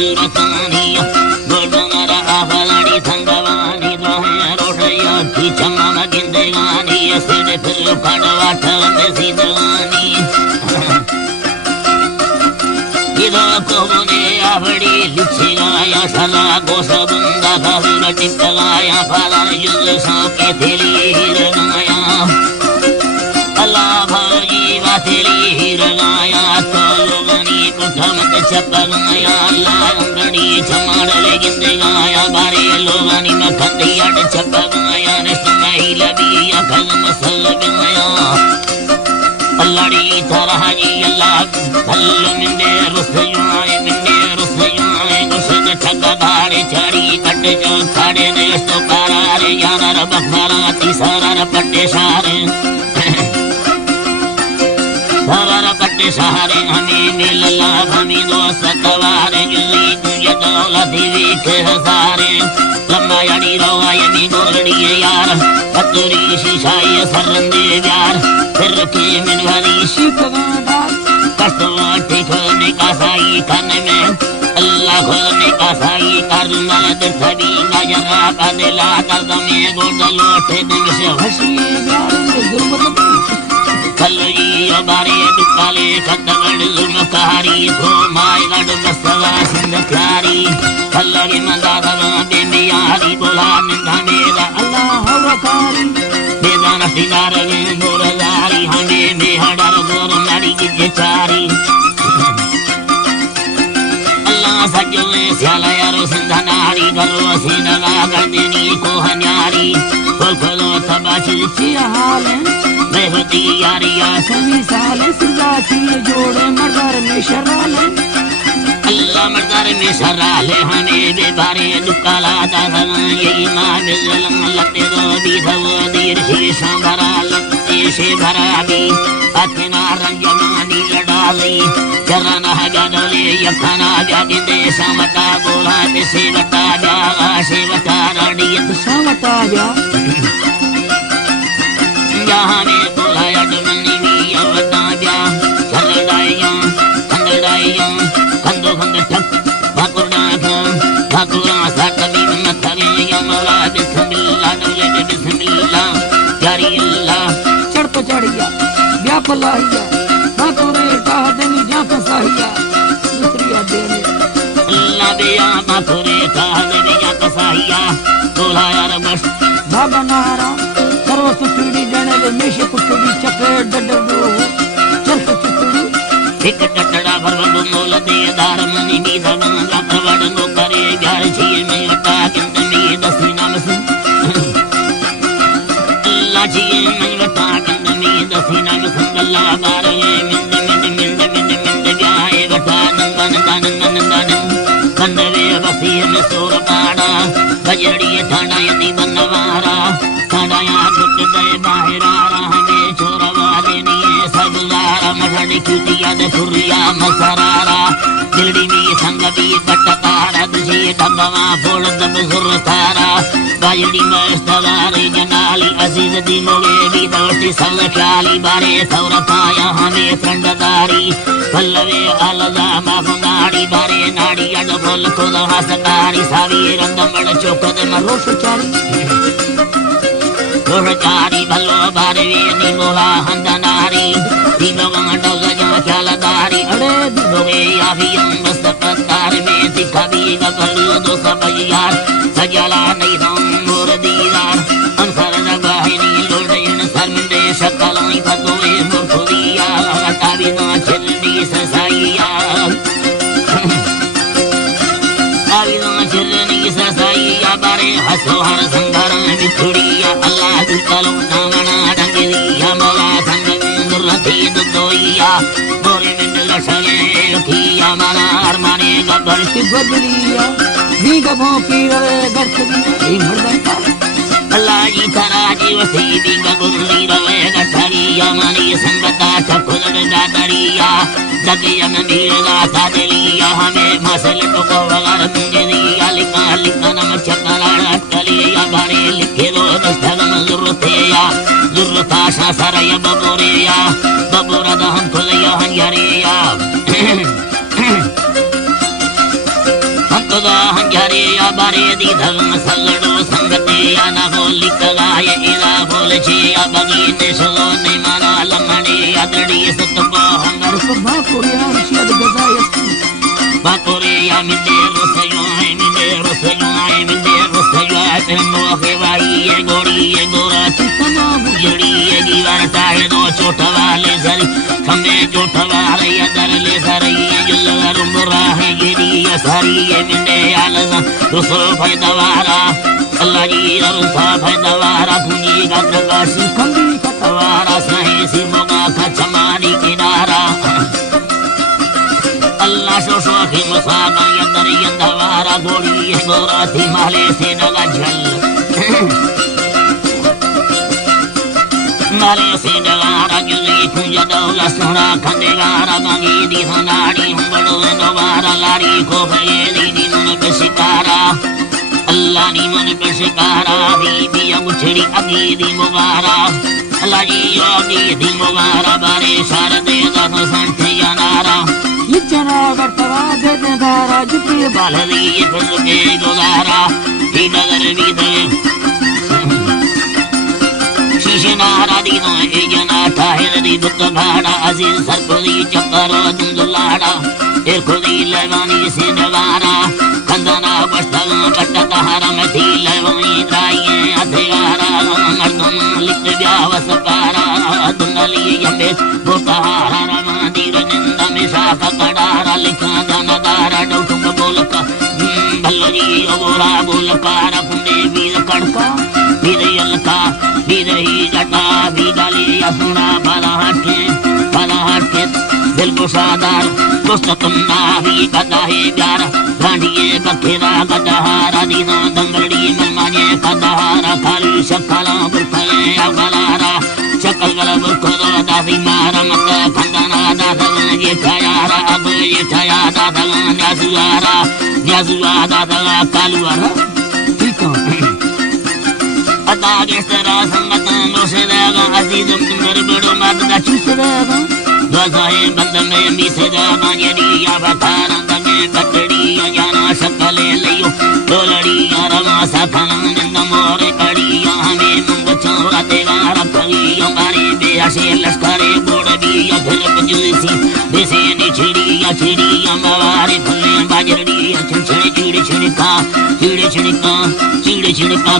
सुरतानी गोल्डनरा आफलाड़ी संगवानी दोहे रोटिया की चमन गिंदेगानी सिर फिर कड़वा ठंडे सीधवानी इधर कोने आवड़ी लिच्छिगाया सला गोसबंदा खासुर टिपगाया फाला युद्ध साके थेली हिरगाया अल्लाह भाई वाथेली हिरगाया तो लोगनी कुठमत छपगाया अल्लाह अंगड़ी छमाड़ले गिंदेगाया बारे लोगनी में खंडियाड़ छपगाया निस्तमही लबिया खलम सलगाया अल्लाड़ी तरह जी अल्लाह खल्ल मिंदे रुसयुआए गुसद ठगा भाड़े चढ़ी कट जो खाड़े ने तो करारे यानर बखरा तीसरा पट्टे सारे सवार पट्टे सहारे हमें मिल लाभ हमें दोस्त तवारे जुली तुझे दौलत देवी के हजारे लम्बा यानी रोवाए में गोरड़ी यार कतुरी शीशाई सरंदे यार फिर के मिनवारी शिकवादा कस्तवा ठिकाने का साई खाने में अल्लाह खोने का साई करना दर्शवी नजरा का दिला कर में गोद लोटे दिन से हंसी यार गुरबत कल्ली बारे दुकाले कदगड़ जुमकारी थो माय गड़ बसवा सिंध प्यारी कल्ली मंदादा बेमियारी बोला निंदा मेरा अल्लाह वकारी बेदान सिनार मोरजारी हमें मेहडर गोर नाड़ी की चारी अल्लाह सजो स्याला यारो सिंधा नारी गरो सिंधगा गंदिनी को हन्यारी खोलो तबाची चिया हाल बेहती यारिया सभी साले सिंगाची जोड़े मर्दर में शराले अल्लाह मर्दर में शराले हमें बेबारे दुकाला दादा ये इमाम ज़लम लते दो दी धवो दीर शीशा भरा लते से भरा भी अतना रंजमानी लड़ाली चरना गडले यखना जागिंदे समता बोला ते सेवता जागा सेवता रड़ियत समता जा जहाँ में बुलाया डमनी भी अवता जा खंडाइयाँ खंडो खंड ठक भाकुड़ा साकबी मथरे यमला बिस्मिल्लाह नौले बिस्मिल्लाह जारी अल्लाह चढ़ तो चढ़िया व्यापलाहिया भाकुरे कहा देनी जा कसाहिया दूसरिया देने अल्लाह बेया भाकुरे कहा देनी जा कसाहिया बुलाया रबस बाबा नारा सुतुड़ी डने रे मेशे कुतुड़ी चक्र डडडो चरक चुतुड़ी एक टटड़ा भरवडो मोल दे दार मनी नी धगा भरवडो करे ग्यार छिए में उठा किंद में दसवीं नाम से अल्लाह छिए में उठा किंद में दसवीं नाम से अल्लाह बारे मिंद जाए उठा नंदन कंदवे बसी में सोर पाड़ा बजड़ी ठाणा यदि बनवारा साड़ाया गुट दे बाहरा हमें छोरवा देनी सबलारा मठड़ी कुटिया दे फुरिया मसरारा दिलड़ी में संग भी बटकारा दुझे डबवा फोड़ दब सुर थारा बाजड़ी में सवारी जनाली अजीज दी मोगे भी दौटी सब ख्याली बारे सौर पाया हमें फ्रंडदारी पल्लवे अलजा माफुंदाड़ी बारे नाड़ी अड फुल खुद हसकारी सावी रंदमड़ चौकद मरोश चारी रोहकारी भलो बारवे निमोला हंदनारी दीबवा डगजा ख्यालदारी अरे दीबवे आभियम मस्तकतार में दिखावी गबलू दो सबयार सजला नहीं हम मोर दीदार अंसर जगहिनी लोडयन शर्मिंदे शकलाई फतोए मुर्खुदिया तावी ना चलनी ससाइया तावी ना चलनी ससाइया बारे हसो हर संगर बिछुड़िया अल्लाह दुकालो नामना डंगरिया मोला संग मुरती दोइया बोरे में लसले लखिया मना अरमाने गबर की बदलिया नी गबो की रे गठरी मर्दन अल्लाह जी तारा जी वसी दी गबुली रे गठरिया मानी संगता ठकुर गादरिया दगियन नीला सादलिया हमें मसल तो को वगर मुंगरिया लिखा लिखा नम चकला कलिया बारे लिखे दो दस्तगम जुरतेया जुरता सासरया बबुरिया बबुरद हम खुलिया हंजरिया लिखदा हंजारे या बारे दी धर्म सलड़ो संगते या ना हो लिखदा ये इरा बोल छे या बगी ने सलो ने माना लमणे अदड़ी सतबा हंगर बा कोरिया शियद गजायस्ती बाकोरे या मिंदे रसयो है मिंदे रसयो है नो खेवाई ये गोड़ी ये गोरा चितना बुजड़ी ये दीवार टाहे दो चोटवाले सरी खमे चोटवाले या दरले सरी ये जुल्लर मुरा है गिरी या सारी ये मिंदे आलस रुसो फैदवारा अल्लाह जी रुसा फैदवारा तुझी का प्रकाशी कंदी कतवारा सही सिमोगा का चमानी किनारा अल्लाह शोशो की मसागा यंदर यंदवारा गोड़ी ये गोरा थी माले से नगा झल माले से नगारा जुली कुंजा दौला सोना खंडेगारा बांगी दी धनाड़ी हुंबड़ो नवारा लारी को भये दी मन पे शिकारा अल्लाह नी मन पे शिकारा बीबी अगुछड़ी अगी दी मुबारा अल्लाह जी योगी दी मुबारा बारे शारदे दस संठे नारा लिचना करतवा दे दे धारा जुटी बालदी ये फुलके गोदारा ही नगर बीते शीशनारा दीनो एजना ठाहिर दी बुत भाड़ा अजीज सरपुरी चक्कर दुलाड़ा ए खुदी लवानी से नवारा कंदना बस्तल कटक हरम थी लवनी त्राये अधगारा मर्दम लिख व्यावस पारा दुनली यमे बोतारा रमादीर निंद मिसाक कडारा लिखा जनदारा डौटुक बोलक भल्लोजी ओरा बोलकार कुंडे वीर कड़का वीर यलका वीर ही जटा वीगाली असुना बलाहट के दिल को सादार दोस्तुन्ना भी कदा है प्यार गांडिये बखेरा गदहारा दीना दंगड़ी मनमाने कदहारा खाली शकला बुरखले अगलारा शकल गला बुरखो दादी मारा मत खंदना दादल ये छायारा अब ये छाया दादल न्याजुआ दादल कालुआरा ठीक है अदा के सरा संगत नोसे देगा अजीज तुमर बड़ो मत दा चुसरेगा गजाए बंद में मिसे जाना यदि या बखाना तमे कटड़ी जाना शकले लियो डोलड़ी रमा सखना नंद मोरे कड़ी हमें मुंग छोरा देवारा करी हमारे बेआसे लश्करे बोड़बी या फिर बजुसी देसे ने छिड़ी या मवारे फुल्ले बाजड़ी या छिड़का